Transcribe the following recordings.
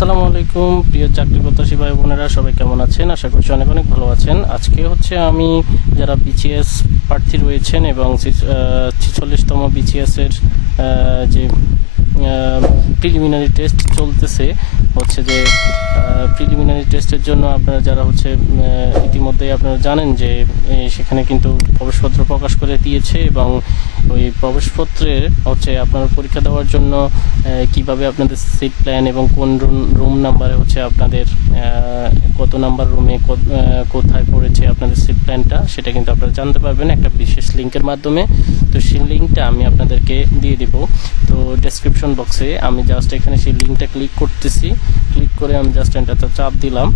আসসালামু আলাইকুম প্রিয় চাকরি প্রত্যাশী ভাই বোনেরা, সবাই কেমন আছেন? আশা করছি অনেক অনেক ভালো আছেন। আজকে হচ্ছে আমি যারা বিসিএস প্রার্থী রয়েছেন এবং 46তম বিসিএসের যে প্রিলিমিনারি টেস্ট চলতেছে, হচ্ছে যে প্রিলিমিনারি টেস্টের জন্য আপনারা যারা হচ্ছে ইতিমধ্যেই আপনারা জানেন যে সেখানে কিন্তু প্রবেশপত্র প্রকাশ করে দিয়েছে এবং ওই প্রবেশপত্রে হচ্ছে আপনারা পরীক্ষা দেওয়ার জন্য কিভাবে আপনাদের সিট প্ল্যান এবং কোন রুম নাম্বারে হচ্ছে আপনাদের কত নাম্বার রুমে কোথায় পড়েছে আপনাদের সিট প্ল্যানটা, সেটা কিন্তু আপনারা জানতে পারবেন একটা বিশেষ লিঙ্কের মাধ্যমে। তো সেই লিঙ্কটা আমি আপনাদেরকে দিয়ে দিব। তো ডেসক্রিপশন বক্সে আমি জাস্ট এখানে সেই লিঙ্কটা ক্লিক করতেছি। ক্লিক করে আমি জাস্ট এন্টারটা চাপ দিলাম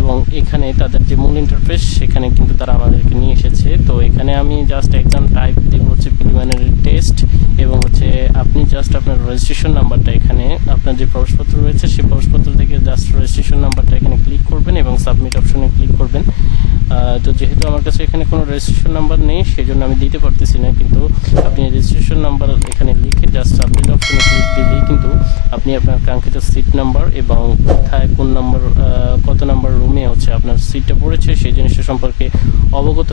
এবং এখানে তাদের যে মূল ইন্টারফেস সেখানে কিন্তু তারা আমাদেরকে নিয়ে এসেছে। তো এখানে আমি জাস্ট এক্সাম টাইপ দিব হচ্ছে প্রিলিমিনারি টেস্ট এবং হচ্ছে আপনি জাস্ট আপনার রেজিস্ট্রেশন নাম্বারটা এখানে আপনার যে প্রবেশপত্র রয়েছে সেই প্রবেশপত্র থেকে জাস্ট রেজিস্ট্রেশন নাম্বারটা এখানে ক্লিক করবেন এবং সাবমিট অপশনে ক্লিক করবেন। তো যেহেতু আমার কাছে এখানে কোনো রেজিস্ট্রেশন নাম্বার নেই সেই জন্য আমি দিতে পারতেছি না, কিন্তু আপনি রেজিস্ট্রেশন নাম্বার এখানে লিখে জাস্ট সাবমিট অপশনে ক্লিক দিলেই কিন্তু আপনি আপনার কাঙ্ক্ষিত সিট নাম্বার এবং কোথায় কোন নাম্বার কত নাম্বার রুমে হচ্ছে আপনার সিটটা পড়েছে সেই জিনিসটা সম্পর্কে অবগত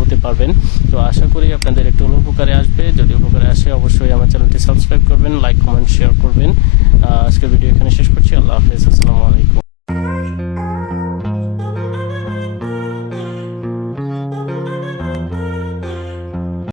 হতে পারবেন। তো আশা করি আপনাদের একটু উপকারে আসবে। যদি উপকারে আসে অবশ্যই আমার চ্যানেলটি সাবস্ক্রাইব করবেন, লাইক কমেন্ট শেয়ার করবেন। আজকের ভিডিও এখানে শেষ করছি। আল্লাহ হাফেজ, আসসালামু আলাইকুম।